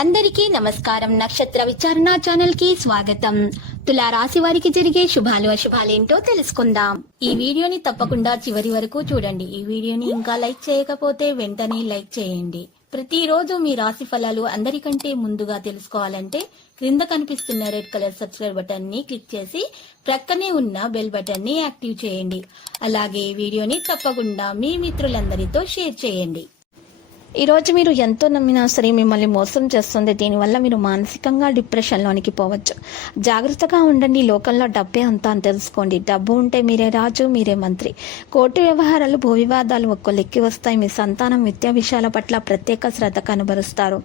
అందరికీ నమస్కారం. నక్షత్ర విచారణ ఛానల్ కి స్వాగతం. తులా రాశి వారికి జరిగే శుభాలు అశుభాలేంటో తెలుసుకుందాం. ఈ వీడియోని తప్పకుండా చివరి వరకు చూడండి. ఈ వీడియోని ఇంకా లైక్ చేయకపోతే వెంటనే లైక్ చేయండి. ప్రతిరోజు మీ రాశి ఫలాలు అందరికంటే ముందుగా తెలుసుకోవాలంటే క్రింద కనిపిస్తున్న రెడ్ కలర్ సబ్స్క్రైబ్ బటన్ ని క్లిక్ చేసి ప్రక్కనే ఉన్న బెల్ బటన్ ని యాక్టివ్ చేయండి. అలాగే ఈ వీడియోని తప్పకుండా మీ మిత్రులందరితో షేర్ చేయండి. ఈ రోజు మీరు ఎంతో నమ్మినా సరే మిమ్మల్ని మోసం చేస్తుంది. దీనివల్ల మీరు మానసికంగా డిప్రెషన్లోనికి పోవచ్చు. జాగ్రత్తగా ఉండండి. లోకంలో డబ్బే అంతా అని తెలుసుకోండి. డబ్బు ఉంటే మీరే రాజు, మీరే మంత్రి. కోర్టు వ్యవహారాలు, భూ వివాదాలు ఒక్కొల్లెక్కి వస్తాయి. మీ సంతానం విద్యా విషయాల పట్ల ప్రత్యేక శ్రద్ధ కనబరుస్తారు.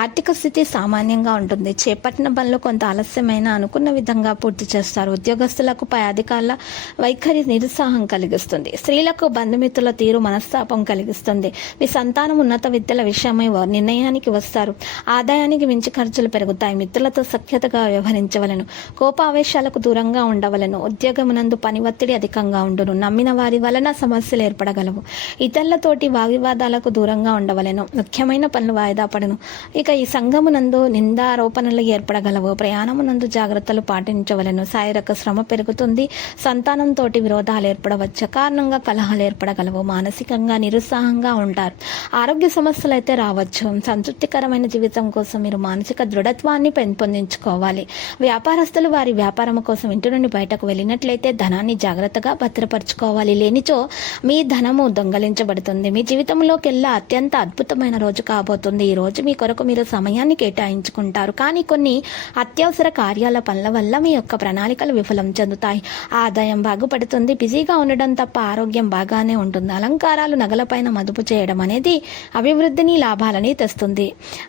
ఆర్థిక స్థితి సామాన్యంగా ఉంటుంది. చేపట్టిన పనులు కొంత ఆలస్యమైన అనుకున్న విధంగా పూర్తి చేస్తారు. ఉద్యోగస్తులకు పై అధికారుల వైఖరి నిరుత్సాహం కలిగిస్తుంది. స్త్రీలకు బంధుమిత్రుల తీరు మనస్తాపం కలిగిస్తుంది. మీ సంతానం ఉన్నత విద్యల విషయమై నిర్ణయానికి వస్తారు. ఆదాయానికి మించి ఖర్చులు పెరుగుతాయి. మిత్రులతో సఖ్యతగా వ్యవహరించవలను. కోపావేశాలకు దూరంగా ఉండవలను. ఉద్యోగమునందు పని ఒత్తిడి అధికంగా ఉండును. నమ్మిన వారి వలన సమస్యలు ఏర్పడగలవు. ఇతరులతోటి వాగ్వివాదాలకు దూరంగా ఉండవలను. ముఖ్యమైన పనులు వాయిదా పడను. ఇక ఈ సంఘమునందు నిందారోపణలు ఏర్పడగలవు. ప్రయాణమునందు జాగ్రత్తలు పాటించవలను. శారీరక శ్రమ పెరుగుతుంది. సంతానంతో విరోధాలు ఏర్పడవచ్చు. కారణంగా కలహాలు ఏర్పడగలవు. మానసికంగా నిరుత్సాహంగా ఉంటారు. ఆరోగ్య సమస్యలు అయితే రావచ్చు. సంతృప్తికరమైన జీవితం కోసం మీరు మానసిక దృఢత్వాన్ని పెంపొందించుకోవాలి. వ్యాపారస్తులు వారి వ్యాపారం కోసం ఇంటి నుండి బయటకు వెళ్ళినట్లయితే ధనాన్ని జాగ్రత్తగా భద్రపరచుకోవాలి. లేనిచో మీ ధనము దొంగలించబడుతుంది. మీ జీవితంలోకెల్లా అత్యంత అద్భుతమైన రోజు కాబోతుంది. ఈ రోజు మీ కొరకు మీరు సమయాన్ని కేటాయించుకుంటారు. కానీ కొన్ని అత్యవసర కార్యాల పనుల వల్ల మీ యొక్క ప్రణాళికలు విఫలం చెందుతాయి. ఆదాయం బాగుపడుతుంది. బిజీగా ఉండడం తప్ప ఆరోగ్యం బాగానే ఉంటుంది. అలంకారాలు, నగలపైన మదుపు చేయడం అనేది అభివృద్ధిని, లాభాలని తెస్తుంది.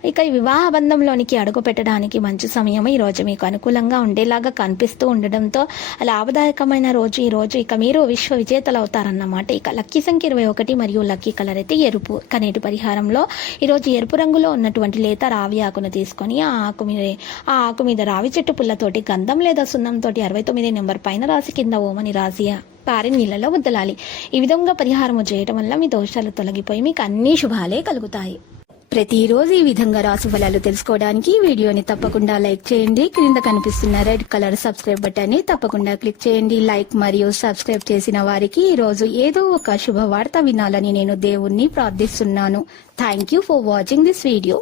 ఇక ఈ వివాహ బంధంలోనికి అడుగు పెట్టడానికి మంచి సమయం ఈ రోజు మీకు అనుకూలంగా ఉండేలాగా కనిపిస్తూ ఉండడంతో లాభదాయకమైన రోజు ఈ రోజు. ఇక మీరు విశ్వ విజేతలు అవుతారన్నమాట. ఇక లక్కీ సంఖ్య 21 మరియు లక్కీ కలర్ అయితే ఎరుపు. కనేటి పరిహారంలో ఈరోజు ఎరుపు రంగులో ఉన్నటువంటి లేత రావి ఆకును తీసుకొని ఆ ఆకు మీద రావి చెట్టు పుల్లతోటి గంధం లేదా సున్నంతో 69 నెంబర్ పైన రాసి కింద ఓమని రాసి పారి నీళ్ళలో వదలాలి. ఈ విధంగా పరిహారము చేయటం వల్ల మీ దోషాలు తొలగిపోయి మీకు అన్ని శుభాలే కలుగుతాయి. ప్రతిరోజు ఈ విధంగా రాశి ఫలాలు తెలుసుకోవడానికి వీడియోని తప్పకుండా లైక్ చేయండి. క్రింద కనిపిస్తున్న రెడ్ కలర్ సబ్స్క్రైబ్ బటన్ ని తప్పకుండా క్లిక్ చేయండి. లైక్ మరియు సబ్స్క్రైబ్ చేసిన వారికి ఈ రోజు ఏదో ఒక శుభవార్త వినాలని నేను దేవుణ్ణి ప్రార్థిస్తున్నాను. Thank you for watching this video.